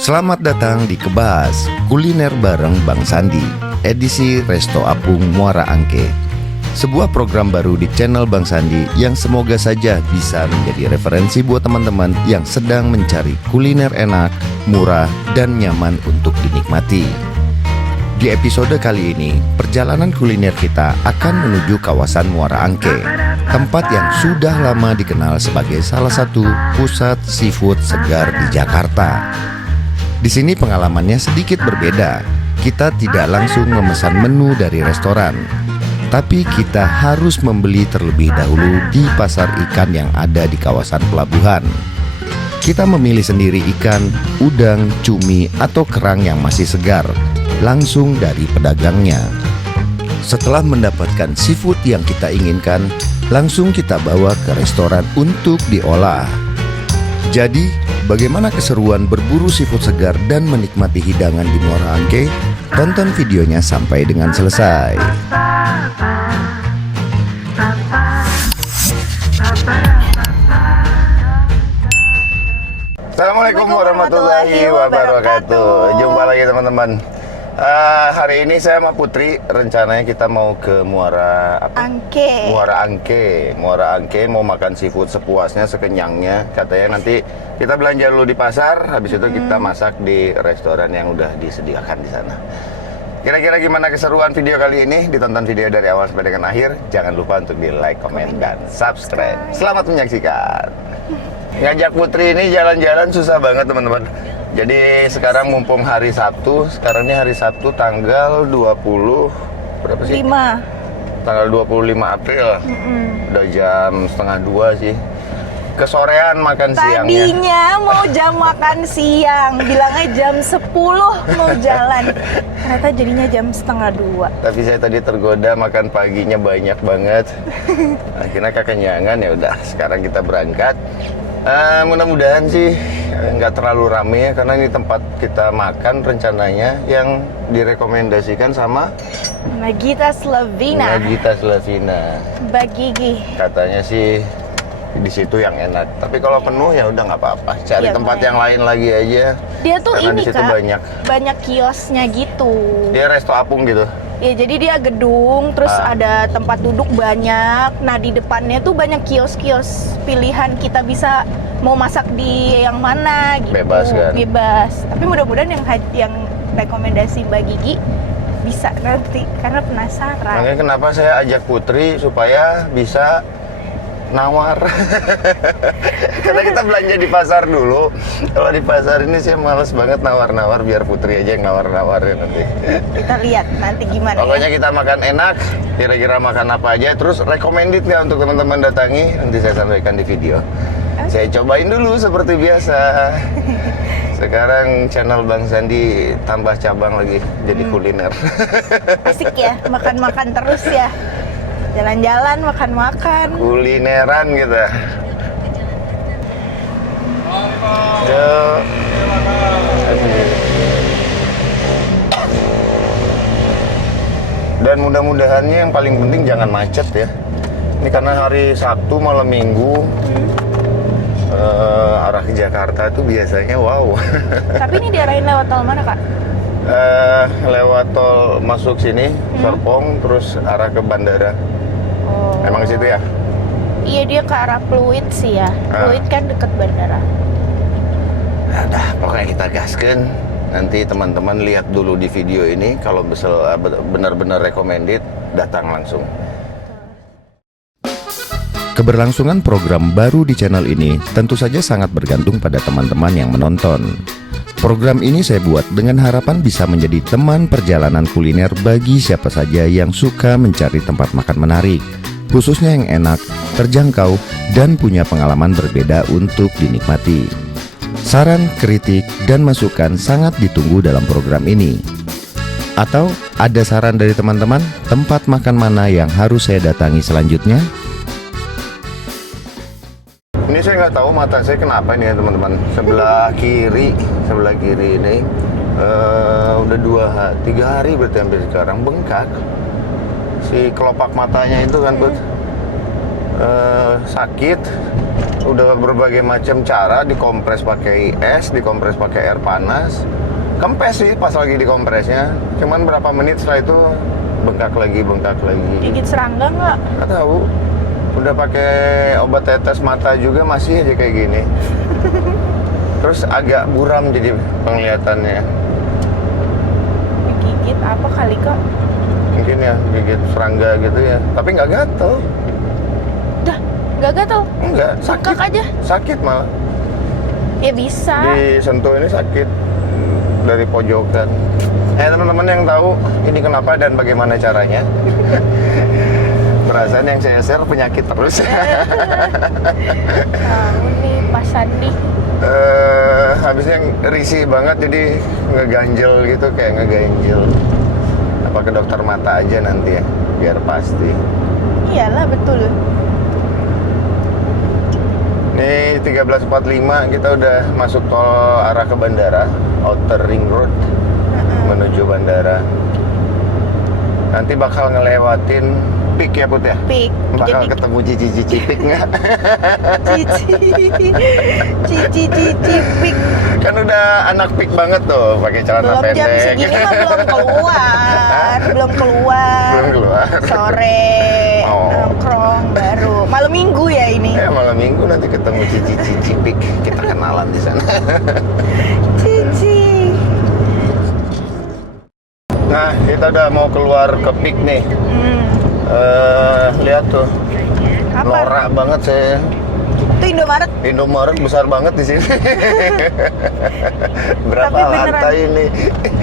Selamat datang di Kebas, kuliner bareng Bang Sandi, edisi Resto Apung Muara Angke. Sebuah program baru di channel Bang Sandi yang semoga saja bisa menjadi referensi buat teman-teman yang sedang mencari kuliner enak, murah, dan nyaman untuk dinikmati. Di episode kali ini, perjalanan kuliner kita akan menuju kawasan Muara Angke, tempat yang sudah lama dikenal sebagai salah satu pusat seafood segar di Jakarta. Di sini pengalamannya sedikit berbeda. Kita tidak langsung memesan menu dari restoran, tapi kita harus membeli terlebih dahulu di pasar ikan yang ada di kawasan pelabuhan. Kita memilih sendiri ikan, udang, cumi, atau kerang yang masih segar, langsung dari pedagangnya. Setelah mendapatkan seafood yang kita inginkan, langsung kita bawa ke restoran untuk diolah. Jadi, bagaimana keseruan berburu seafood segar dan menikmati hidangan di Muara Angke? Tonton videonya sampai dengan selesai. Assalamualaikum warahmatullahi wabarakatuh. Jumpa lagi teman-teman. Hari ini saya sama Putri rencananya kita mau ke Muara Angke. Muara Angke mau makan seafood sepuasnya, sekenyangnya. Katanya nanti kita belanja dulu di pasar, habis itu kita masak di restoran yang udah disediakan di sana. Kira-kira gimana keseruan video kali ini? Ditonton video dari awal sampai dengan akhir. Jangan lupa untuk di like, komen, dan subscribe. Selamat menyaksikan. Ngajak Putri ini jalan-jalan susah banget teman-teman. Jadi sekarang mumpung hari Sabtu, sekarang ini hari Sabtu tanggal 20 berapa sih? 5. Tanggal 25 April. Udah jam setengah 2 sih. Kesorean makan siangnya. Tadinya mau jam makan siang, bilangnya jam 10 mau jalan. Ternyata jadinya jam setengah 2. Tapi saya tadi tergoda makan paginya banyak banget. Akhirnya kekenyangan, ya udah sekarang kita berangkat. Mudah-mudahan sih nggak terlalu rame ya, karena ini tempat kita makan rencananya yang direkomendasikan sama Nagita Slavina. Mbak Gigi. Katanya sih di situ yang enak. Tapi kalau penuh ya udah nggak apa-apa. Cari Iya, tempat Kak. yang lain lagi aja. Dia tuh karena ini di situ Kak, banyak kiosnya gitu. Dia resto apung gitu. Ya jadi dia gedung, terus ada tempat duduk banyak. Nah di depannya tuh banyak kios-kios pilihan, kita bisa mau masak di yang mana gitu. Bebas kan? Bebas. Tapi mudah-mudahan yang rekomendasi Mbak Gigi bisa nanti, karena penasaran. Makanya kenapa saya ajak Putri supaya bisa nawar. Karena kita belanja di pasar dulu. Kalau di pasar ini saya males banget nawar-nawar, biar Putri aja yang nawar-nawarin nanti. Kita lihat nanti gimana. Pokoknya ya? kita makan enak, kira-kira makan apa aja, terus recommended nggak untuk teman-teman datangi, nanti saya sampaikan di video. Saya cobain dulu seperti biasa. Sekarang channel Bang Sandi tambah cabang lagi, jadi kuliner. Asik ya, makan-makan terus ya. Jalan-jalan, makan-makan. Kulineran gitu. Yuk. Dan mudah-mudahannya yang paling penting jangan macet ya. Ini karena hari Sabtu malam Minggu, arah ke Jakarta itu biasanya wow. Tapi ini diarahin lewat tol mana Kak? Lewat tol masuk sini, Serpong, terus arah ke bandara. Oh. Emang ke situ ya? Iya, dia ke arah Pluit sih ya. Pluit kan deket bandara. Nah, dah, pokoknya kita gaskan. Nanti teman-teman lihat dulu di video ini. Kalau benar-benar recommended, datang langsung. Keberlangsungan program baru di channel ini tentu saja sangat bergantung pada teman-teman yang menonton. Program ini saya buat dengan harapan bisa menjadi teman perjalanan kuliner bagi siapa saja yang suka mencari tempat makan menarik, khususnya yang enak, terjangkau, dan punya pengalaman berbeda untuk dinikmati. Saran, kritik, dan masukan sangat ditunggu dalam program ini. Atau ada saran dari teman-teman tempat makan mana yang harus saya datangi selanjutnya? Ini saya nggak tahu mata saya kenapa ini ya teman-teman. Sebelah kiri ini udah 3 hari berarti hampir sekarang bengkak. Si kelopak matanya itu kan Put. sakit. Udah berbagai macam cara, dikompres pakai es, dikompres pakai air panas. Kempes sih pas lagi dikompresnya. Cuman berapa menit setelah itu bengkak lagi. Gigit serangga nggak? Nggak tahu. Udah pakai obat tetes mata juga masih aja kayak gini. Terus agak buram jadi penglihatannya. Digigit apa kali Kak? Mungkin ya gigit serangga gitu ya. Tapi nggak gatel. Dah, nggak gatel? Enggak, sakit. Bengkak aja? Sakit malah. Ya bisa. Disentuh ini sakit dari pojokan. Teman-teman yang tahu ini kenapa dan bagaimana caranya. Perasaan yang saya share penyakit terus. Kamu nih Pak Sandi. Habisnya risih banget jadi ngeganjel gitu, kayak ngeganjel. Apa ke dokter mata aja nanti ya, biar pasti. Iyalah betul. Nih 13.45 kita udah masuk tol arah ke bandara, Outer Ring Road menuju bandara. Nanti bakal ngelewatin Pik ya Put ya? Pik. Bakal Jadi ketemu cici-cici Pik nggak? cici Pik. Kan udah anak Pik banget tuh, pakai celana Belum pendek. jam segini mah belum keluar. Belum keluar. Sore Oh. nongkrong baru. Malam minggu ya ini. Malam minggu nanti ketemu cici-cici Pik. Kita kenalan di sana. Cici. Nah, kita udah mau keluar ke Pik nih. Lihat tuh, Apa? norak banget saya. Itu Indomaret. Indomaret besar banget di sini. Berapa Tapi beneran. lantai ini?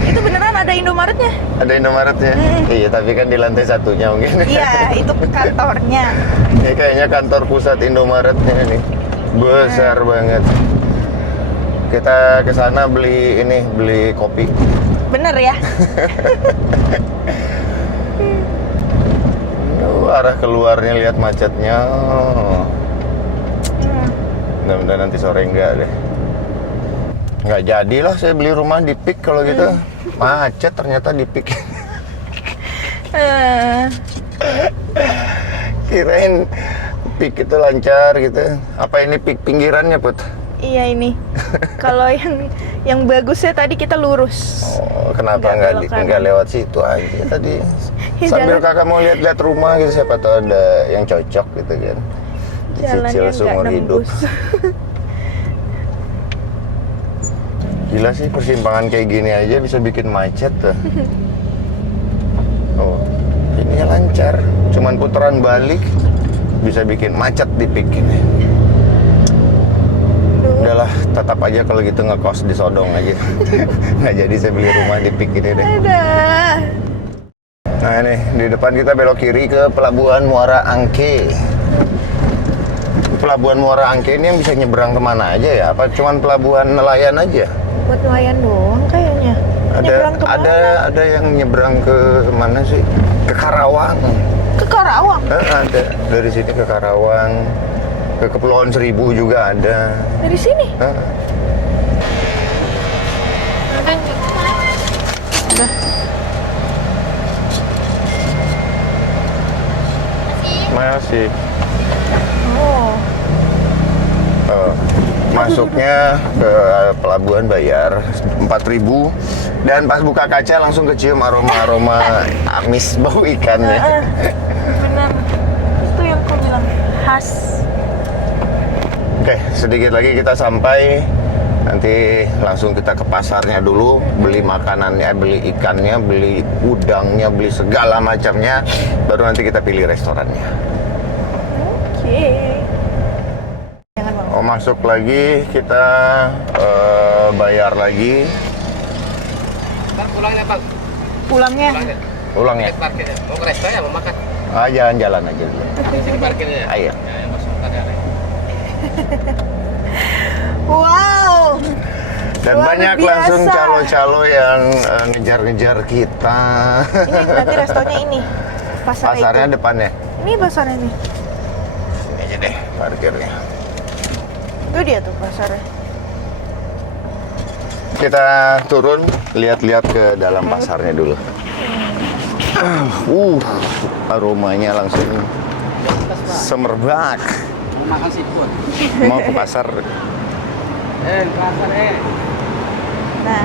Itu beneran ada Indomaretnya? Ada Indomaretnya? Iya, tapi kan di lantai satunya mungkin. Iya, itu kantornya. Ini kayaknya kantor pusat Indomaretnya nih. Besar banget. Kita ke sana beli kopi. Bener ya? Arah keluarnya lihat macetnya. Mudah-mudahan nanti sore enggak deh. Nggak jadilah saya beli rumah di Pik kalau gitu. Macet ternyata di Pik. Kirain Pik itu lancar gitu. Apa ini Pik pinggirannya Put? Iya ini. Kalau yang bagusnya tadi kita lurus. Oh, kenapa Nggak belok kanan. nggak lewat situ aja tadi? Sambil Jalan- kakak mau lihat-lihat rumah gitu, siapa tahu ada yang cocok gitu kan. Jalannya Cicil nggak seumur hidup. nembus. Gila sih, persimpangan kayak gini aja bisa bikin macet tuh. Oh, ini lancar. Cuman putaran balik bisa bikin macet di Pik ini. Udahlah, tetap aja kalau gitu ngekos di Sodong aja. Nggak jadi saya beli rumah di Pik ini deh. Ada. Nah ini, di depan kita belok kiri ke Pelabuhan Muara Angke. Pelabuhan Muara Angke ini yang bisa nyebrang kemana aja ya? Apa cuman pelabuhan nelayan aja? Buat nelayan doang kayaknya. Nyebrang kemana? Ada yang nyebrang ke mana sih? Ke Karawang. Ke Karawang. Ada dari sini ke Karawang, ke Kepulauan Seribu juga ada. Dari sini. Hah? Udah. Masih. Oh. Masuknya ke pelabuhan bayar 4.000 dan pas buka kaca langsung kecium aroma amis bau ikannya. Bener. Itu yang aku bilang khas. Oke, sedikit lagi kita sampai. Nanti langsung kita ke pasarnya dulu, beli makanannya, beli ikannya, beli udangnya, beli segala macamnya. Baru nanti kita pilih restorannya. Oke. Jangan bang. Oh, masuk lagi, kita bayar lagi. Bang, pulangnya bang. Pulangnya. Ulang ya? Parkirnya. Mau ke resto ya, mau makan? Jalan-jalan aja dulu. Di sini parkirnya ya? Ayo. Ya, yang masuk ada. Wow. Dan Luar banyak biasa. langsung calo-calo yang ngejar-ngejar kita. Ini berarti restonya ini. Pasarnya itu. depannya. Ini pasarnya nih. Sini aja deh parkirnya. Itu dia tuh pasarnya. Kita turun, lihat-lihat ke dalam pasarnya dulu. Aromanya langsung Semerbak. Mau makan seafood. Mau ke pasar. Pasar Nah,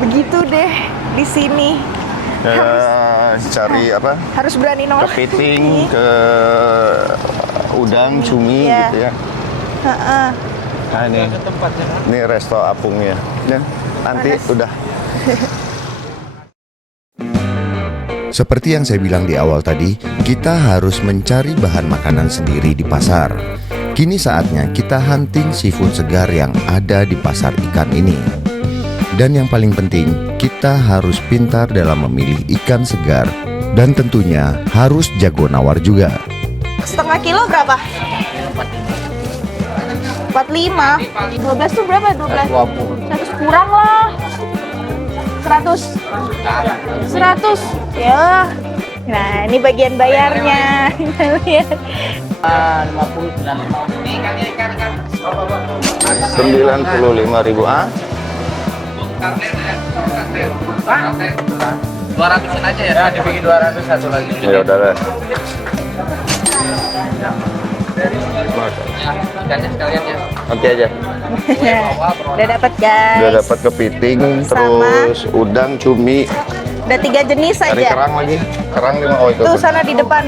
begitu deh di sini. Cari apa? Harus berani nolak. Kepiting, ke udang, cumi Iya. gitu ya. Heeh. Nah ini resto apungnya. Ya, nanti Panas. udah. Seperti yang saya bilang di awal tadi, kita harus mencari bahan makanan sendiri di pasar. Kini saatnya kita hunting seafood segar yang ada di pasar ikan ini. Dan yang paling penting, kita harus pintar dalam memilih ikan segar. Dan tentunya harus jago nawar juga. Setengah kilo berapa? 45. 12 tuh berapa? 12. 100 kurang lah. 100. 100. Ya. Nah, ini bagian bayarnya. Kita lihat. 95.000 ah? 200-an aja ya. Ya, dibikin 200 satu lagi. Ya udah deh. Ikannya sekalian ya. Nanti aja. Udah dapat guys. Udah dapat kepiting, Sama. terus udang, cumi, Udah 3 jenis cari aja. kerang lagi. Kerang 5 oh itu. Tuh sana di depan.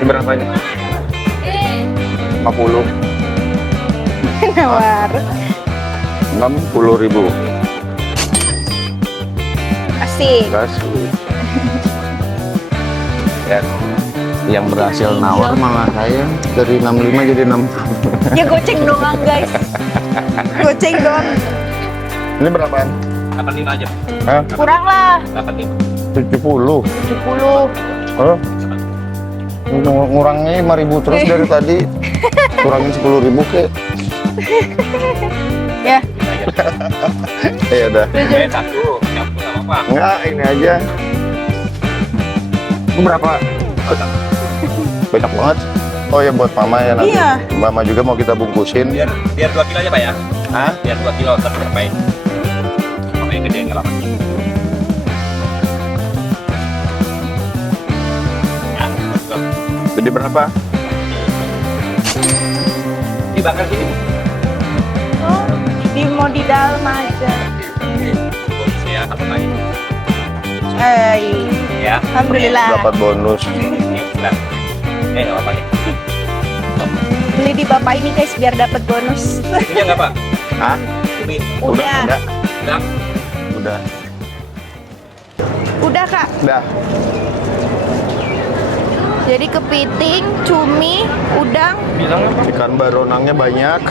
Ini berapa ini? 50. Nawar. 60.000. Asik. Kasih. Ya. Yang berhasil nawar malah saya dari 65 jadi 60. Ya goceng doang guys. Goceng doang. Ini berapaan? 85 aja. Hah? Kurang lah. 85. 70. 70. Oh. Ngurangnya 5.000 terus dari tadi. Kurangin 10.000 ke. Ya. Ya udah. Satu. Nyampur sama apa? Enggak, ini aja. Ini berapa? Banyak banget. Oh ya buat mama ya nanti. Iya. Mama juga mau kita bungkusin. Biar 2 kilo aja Pak ya. Hah? Biar 2 kilo ntar bermain. Sama yang gede nggak lama. Ya, betul. Jadi berapa? Dibakar sini. Oh, mau di dalam aja. Bonus ya, satu lagi. Ya. Alhamdulillah. Dapat bonus. Nggak apa-apa nih. Beli di bapak ini guys biar dapat bonus. Punya nggak Pak? Hah? Ini. Udah. Udah. Udah. Udah. Udah kak. Udah. Jadi kepiting, cumi, udang. Ikan baronangnya banyak.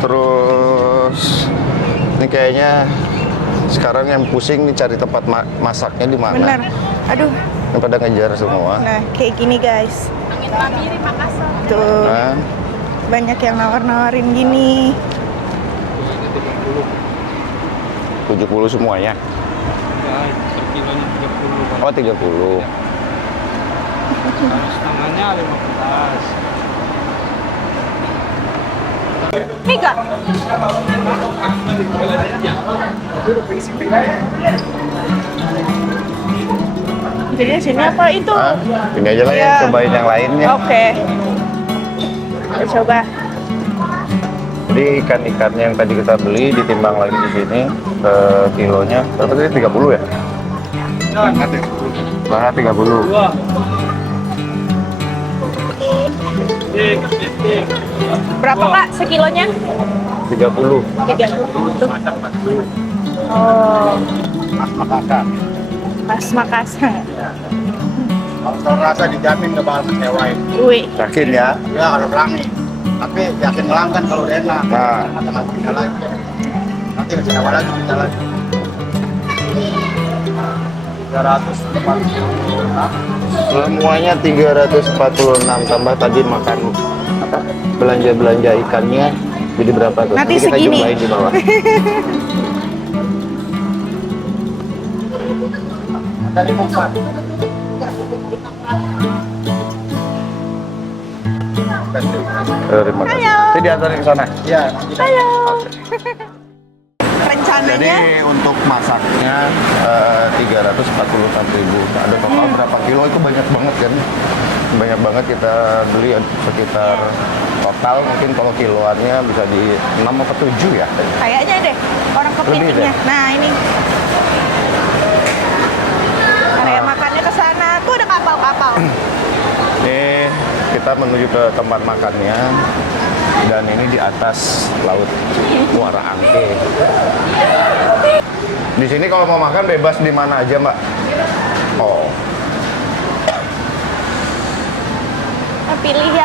Terus ini kayaknya sekarang yang pusing nih cari tempat masaknya di mana. Bener. Aduh. Yang pada ngejar semua. Nah kayak gini guys. Tuh. Nah, Banyak yang nawar-nawarin gini. 70 semuanya. Per kilonya 30. Oh, 30. Setengahnya 15. Nih kak. Jadi sini apa itu? Hah? Ini aja lah ya, Iya. cobain yang lainnya. Oke. Kita coba. Jadi ikan-ikannya yang tadi kita beli ditimbang lagi di sini kilonya berapa tadi 30 ya? Nah, 30. Berapa kak sekilonya? 30. 30. Oh, Makassar. pas Makassar. Kalau rasa dijamin nggak bakal kecewain. Wih, Yakin ya? Ya kalau berani. Tapi yakin melangkan kalau enak. Nah. Atau pindah lagi. Nanti kecewa lagi pindah lagi. 346. Semuanya 346 tambah tadi makan apa? Belanja ikannya jadi berapa tuh? Nanti kita segini. jumlahin di bawah. Tadi empat. Terima kasih. Jadi diantarin ke sana. Iya. halo. Rencana Makanannya Jadi untuk masaknya 344.000. Ada total berapa kilo itu banyak banget kan? Banyak banget kita beli sekitar total mungkin kalau kiloannya bisa di 6 atau 7 ya. kayaknya deh orang kepitingnya. deh. Nah ini area makannya ke sana. Tuh ada kapal-kapal. Ini kita menuju ke tempat makannya dan ini di atas laut Muara Angke. Di sini kalau mau makan bebas di mana aja, Mbak. Oh, Pilih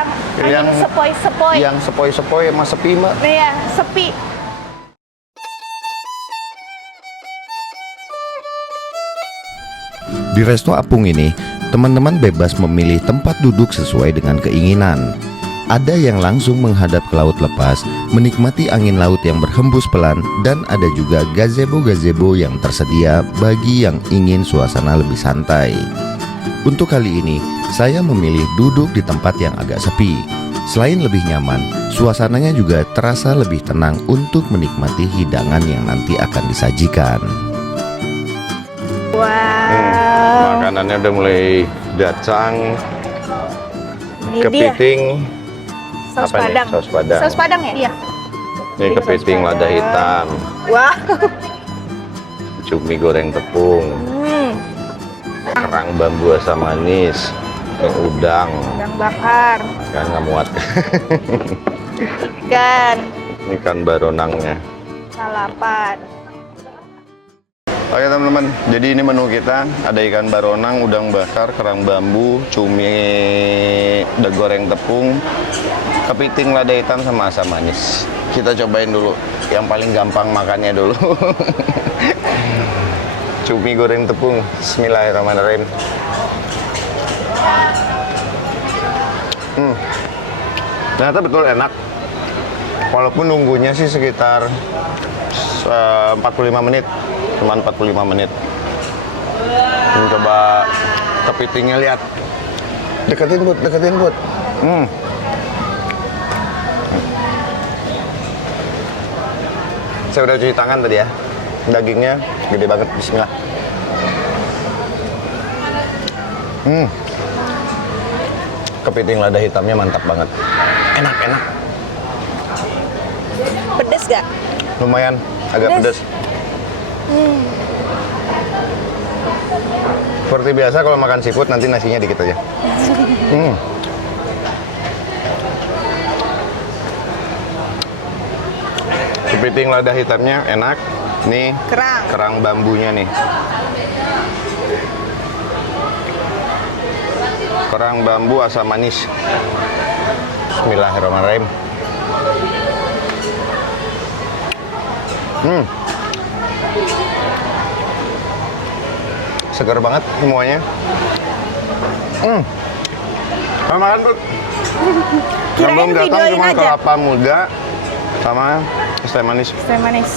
yang sepoi-sepoi. yang sepoi-sepoi sama sepi, Mbak. Iya, sepi. Di Resto Apung ini, teman-teman bebas memilih tempat duduk sesuai dengan keinginan. Ada yang langsung menghadap ke laut lepas, menikmati angin laut yang berhembus pelan, dan ada juga gazebo-gazebo yang tersedia bagi yang ingin suasana lebih santai. Untuk kali ini, saya memilih duduk di tempat yang agak sepi. Selain lebih nyaman, suasananya juga terasa lebih tenang untuk menikmati hidangan yang nanti akan disajikan. Wow. Makanannya udah mulai datang. Ini Kepiting, saus apa nih? padang. Saus padang. Saus padang ya? Iya. Ini kepiting saus lada padang. hitam, Wah. cumi goreng tepung, kerang bambu asam manis, udang, Udang bakar. kan nggak muat. Ikan. Ikan baronangnya. Lalapan. Oke teman-teman, jadi ini menu kita. Ada ikan baronang, udang bakar, kerang bambu, cumi goreng tepung, kepiting lada hitam sama asam manis. Kita cobain dulu yang paling gampang makannya dulu. Cumi goreng tepung. Bismillahirrahmanirrahim. Ternyata betul enak. Walaupun nunggunya sih sekitar 45 menit. Cuman 45 menit. Ini coba kepitingnya, lihat. Deketin Bud, deketin Bud. Saya udah cuci tangan tadi ya. Dagingnya gede banget, bismillah. Kepiting lada hitamnya mantap banget. Enak, enak. Pedes gak? Lumayan, agak pedas. Seperti biasa kalau makan seafood nanti nasinya dikit aja. Kepiting lada hitamnya enak. Nih kerang bambunya nih. Kerang bambu asam manis. Bismillahirrahmanirrahim. Segar banget semuanya. Sama makan Bud. Yang belum datang videoin cuma aja. kelapa muda sama es teh manis. Teh manis.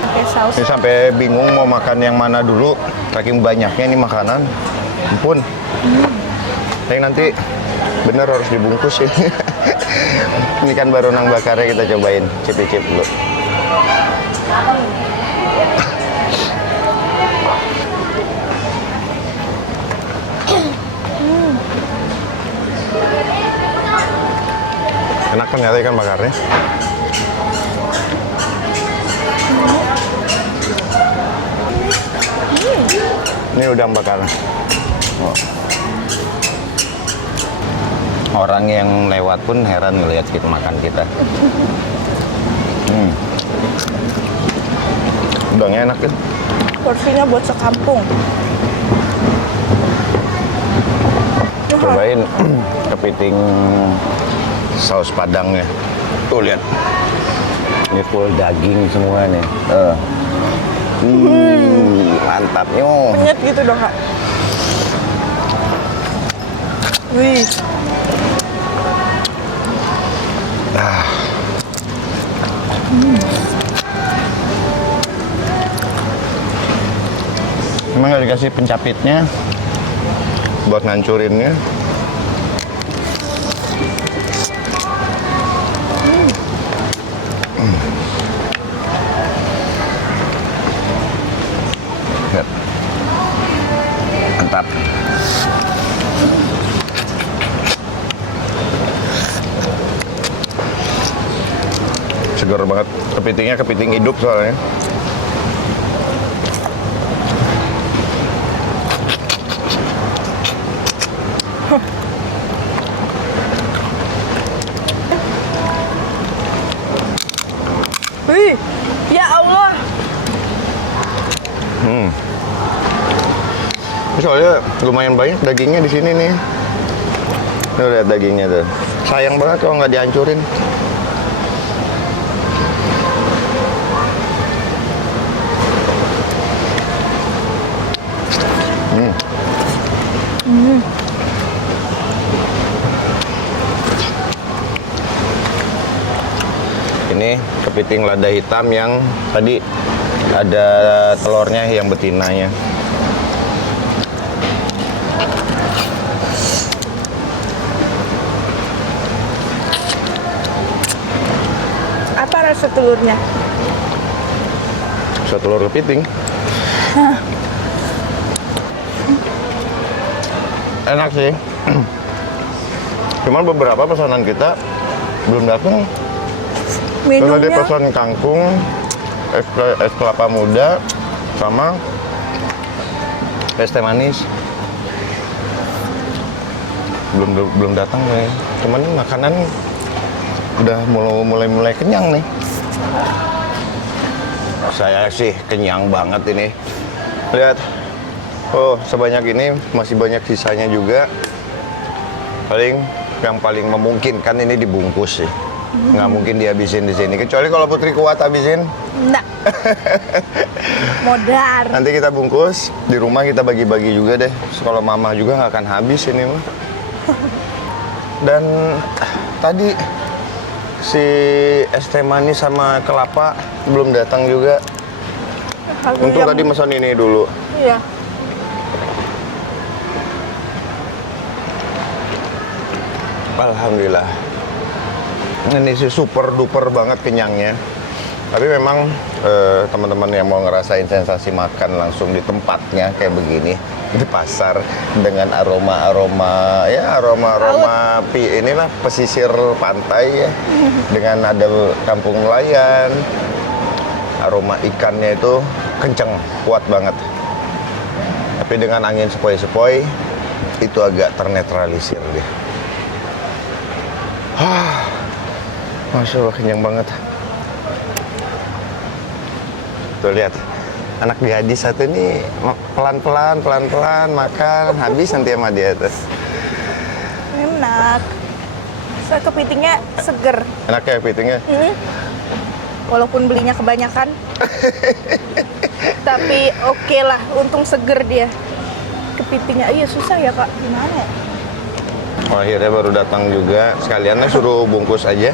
Pakai saus. Ini sampai bingung mau makan yang mana dulu, saking banyaknya ini makanan. Ampun. Tapi nanti bener harus dibungkus ya. Ini kan baronang bakarnya kita cobain, cip-cip dulu. Enak ternyata ikan bakarnya. Ini udang bakar. Oh. Orang yang lewat pun heran ngelihat kita makan kita. Udangnya enak kan? Porsinya buat sekampung. Cobain kepiting saus padangnya. Tuh lihat. Ini full daging semua nih. Mantapnya. Penyet gitu dong, Kak. Wih. Emang nggak dikasih pencapitnya, buat ngancurinnya. Lihat. Mantap. Segar banget. Kepitingnya kepiting hidup soalnya. Wih, ya Allah. Soalnya lumayan banyak dagingnya di sini nih. Tuh lihat dagingnya tuh. Sayang banget kalau nggak dihancurin. Ini kepiting lada hitam yang tadi ada telurnya yang betinanya. Apa rasa telurnya? Telur kepiting. Enak sih. Cuman beberapa pesanan kita belum datang. Terus ada Minumnya pesan kangkung, es kelapa muda, sama es teh manis. Belum datang nih. Cuman makanan udah mulai kenyang nih. Saya sih kenyang banget ini. Lihat. Oh, sebanyak ini masih banyak sisanya juga. Yang paling memungkinkan ini dibungkus sih. Nggak mungkin dihabisin di sini. Kecuali kalau Putri kuat habisin. enggak. Modar. Nanti kita bungkus, di rumah kita bagi-bagi juga deh. Kalau mama juga nggak akan habis ini mah. Dan tadi si es teh manis sama kelapa belum datang juga. Untung tadi pesan ini dulu. Iya. Alhamdulillah. Ini sih super duper banget kenyangnya. Tapi memang teman-teman yang mau ngerasain sensasi makan langsung di tempatnya kayak begini di pasar dengan aroma inilah pesisir pantai ya, dengan ada kampung nelayan, aroma ikannya itu kenceng, kuat banget. Tapi dengan angin sepoi-sepoi itu agak ternetralisir deh. Masya Allah, kenyang banget. Tuh lihat, anak gadis satu nih pelan-pelan makan, habis nanti sama dia tuh. Enak. Saya kepitingnya seger. Enak ya kepitingnya? Walaupun belinya kebanyakan. Tapi oke lah, untung seger dia. Kepitingnya, iya susah ya Kak, gimana ya? Oh, akhirnya baru datang juga. Sekaliannya suruh bungkus aja.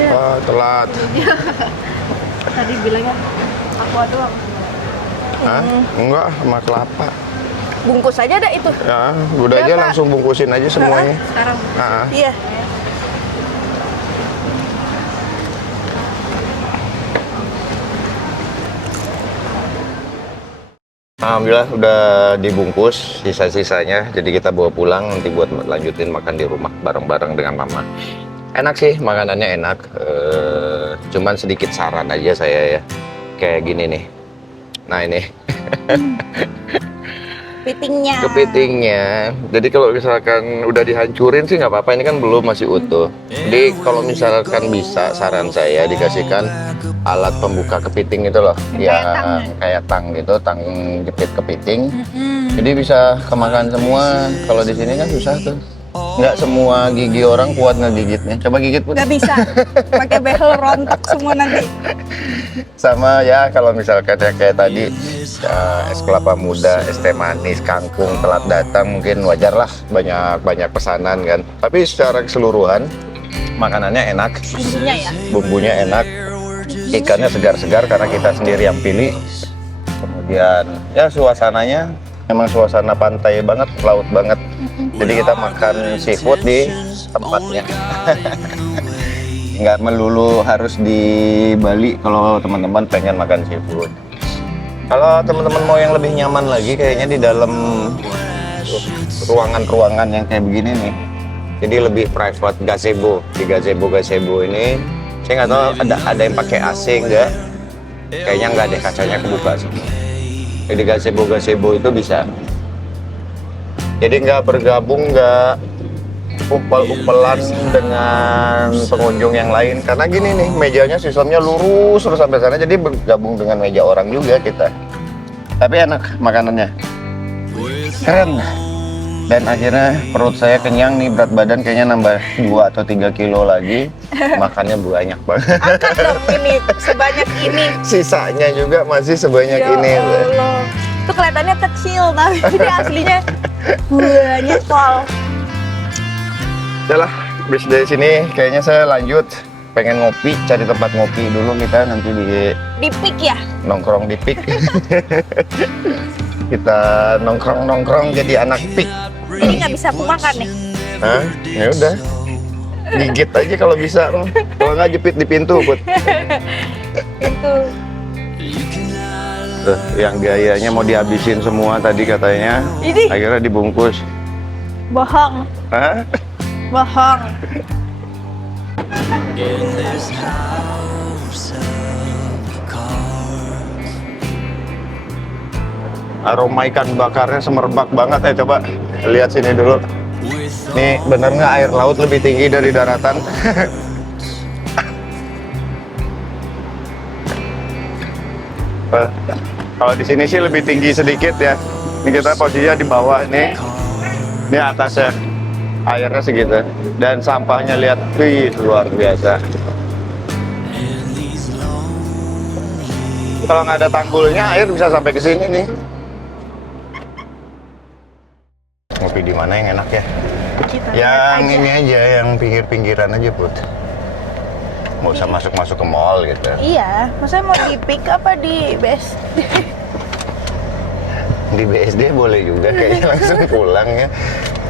Iya. Wah, telat. Tadi bilangnya aqua doang. Hah? Enggak, sama kelapa. Bungkus aja dah itu. Ya, udah aja Berapa? langsung bungkusin aja semuanya. Sekarang. Ah. Iya. Alhamdulillah udah dibungkus sisa-sisanya, jadi kita bawa pulang nanti buat lanjutin makan di rumah bareng-bareng dengan mama. Enak sih, makanannya enak. Cuman sedikit saran aja saya ya, kayak gini nih. Nah ini Kepitingnya. kepitingnya. Jadi kalau misalkan udah dihancurin sih nggak apa-apa, ini kan belum, masih utuh. Jadi kalau misalkan bisa, saran saya dikasihkan alat pembuka kepiting itu loh, yang kayak tang gitu, tang jepit kepiting. Jadi bisa kemakan semua. Kalau di sini kan susah tuh, nggak semua gigi orang kuat ngegigitnya. Coba gigit Put. Nggak bisa. Pakai behel rontok semua nanti. Sama ya, kalau misalkan yang kayak tadi es kelapa muda, es teh manis, kangkung telat datang, mungkin wajar lah, banyak pesanan kan. Tapi secara keseluruhan makanannya enak, Bumbunya ya. bumbunya enak, ikannya segar-segar karena kita sendiri yang pilih. Kemudian ya suasananya emang suasana pantai banget, laut banget. Jadi kita makan seafood di tempatnya. Nggak melulu harus di Bali kalau teman-teman pengen makan seafood. Kalau teman-teman mau yang lebih nyaman lagi, kayaknya di dalam ruangan-ruangan yang kayak begini nih. Jadi lebih private, gazebo. Di gazebo ini, saya nggak tahu ada yang pakai AC nggak? Kayaknya nggak deh, kacanya kebuka semua. Jadi gazebo itu bisa. Jadi nggak bergabung, nggak umpel-umpelan dengan pengunjung yang lain. Karena gini nih, mejanya sistemnya lurus terus sampai sana, jadi bergabung dengan meja orang juga kita. Tapi enak makanannya, keren. Dan akhirnya perut saya kenyang nih, berat badan kayaknya nambah 2 atau 3 kilo lagi. Makannya banyak banget. Angkat dong ini, sebanyak ini. Sisanya juga masih sebanyak Ya ini. Allah. Itu kelihatannya kecil, tapi ini aslinya banyak pol. Yalah, habis dari sini kayaknya saya lanjut. Pengen ngopi, cari tempat ngopi dulu kita, nanti Di pik ya? nongkrong di pik. Kita nongkrong jadi anak pik. Ini nggak bisa aku makan nih. Hah? Ya udah. Gigit aja kalau bisa. Kalau nggak jepit di pintu, Put. Itu. Tuh, yang gayanya mau dihabisin semua tadi katanya. Ini Akhirnya dibungkus. bohong, Hah? bohong. Aroma ikan bakarnya semerbak banget ya, coba lihat sini dulu. Nih bener nggak air laut lebih tinggi dari daratan? Kalau di sini sih lebih tinggi sedikit ya. Ini kita posisinya di bawah nih. Ini atasnya airnya segitu. Dan sampahnya lihat, wih luar biasa. Kalau nggak ada tanggulnya, air bisa sampai ke sini nih. Ngopi di mana yang enak ya? Kita Yang lihat aja. ini aja, yang pinggir-pinggiran aja, Put. Nggak usah masuk-masuk ke mall gitu. Iya, maksudnya mau di pick apa di best? Di BSD boleh juga kayaknya langsung pulang ya.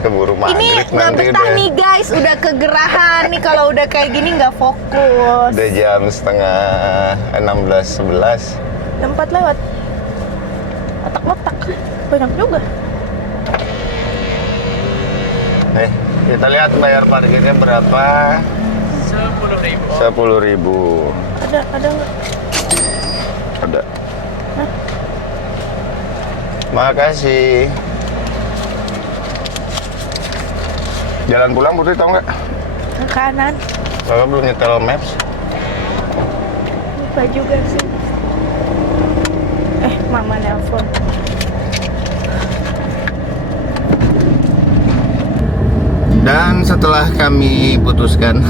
Keburu Ini maghrib nggak nanti betah udah. nih guys, udah kegerahan nih kalau udah kayak gini nggak fokus. Udah jam setengah 16:11. 4 lewat. Otak-otak, banyak juga. Kita lihat bayar parkirnya berapa. 10.000. Ada nggak? Ada. Makasih. Jalan pulang Putri tau nggak? Ke kanan. Kalau belum nyetel maps. Lupa juga sih. Mama nelpon. Dan setelah kami putuskan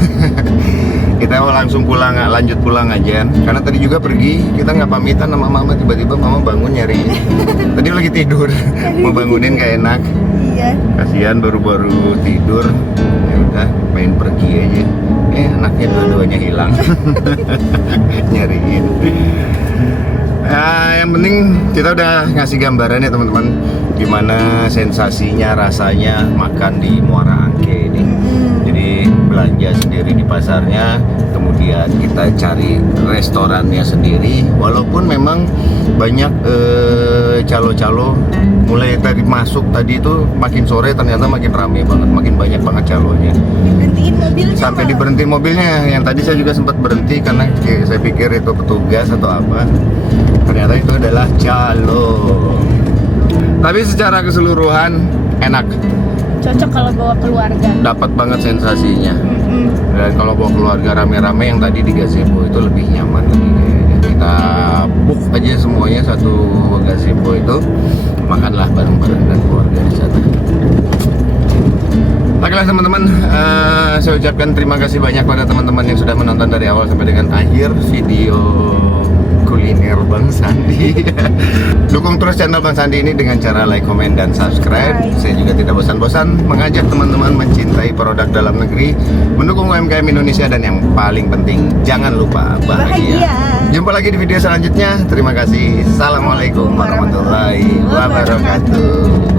kita mau langsung pulang, lanjut pulang aja. Karena tadi juga pergi, kita nggak pamitan sama mama, tiba-tiba mama bangun nyariin. Tadi lagi tidur, mau bangunin gak enak. Iya. Kasihan baru-baru tidur. Ya udah, main pergi aja. Anaknya dua-duanya hilang. Nyariin. Nah, yang penting kita udah ngasih gambaran ya teman-teman, gimana sensasinya, rasanya makan di Muara Angke ini. Jadi belanja sendiri di pasarnya, kemudian kita cari restorannya sendiri. Walaupun memang banyak calo-calo, mulai tadi masuk tadi itu makin sore ternyata makin rame banget, makin banyak banget calonya. Diberhentiin mobilnya. Sampai diberhenti mobilnya. Yang tadi saya juga sempat berhenti karena saya pikir itu petugas atau apa. Ternyata itu adalah calo. Tapi secara keseluruhan enak. Cocok kalau bawa keluarga. Dapat banget sensasinya. Dan kalau bawa keluarga rame-rame yang tadi di gazebo itu lebih nyaman lagi kayaknya. Kita book aja semuanya satu gazebo itu, makanlah bareng-bareng dan keluarga di sana. Baiklah teman-teman, saya ucapkan terima kasih banyak pada teman-teman yang sudah menonton dari awal sampai dengan akhir video kuliner Bang Sandi. Dukung terus channel Bang Sandi ini dengan cara like, komen, dan subscribe. Saya juga tidak bosan-bosan mengajak teman-teman mencintai produk dalam negeri, mendukung UMKM Indonesia, dan yang paling penting jangan lupa bahagia. Jumpa lagi di video selanjutnya. Terima kasih. Assalamualaikum warahmatullahi wabarakatuh.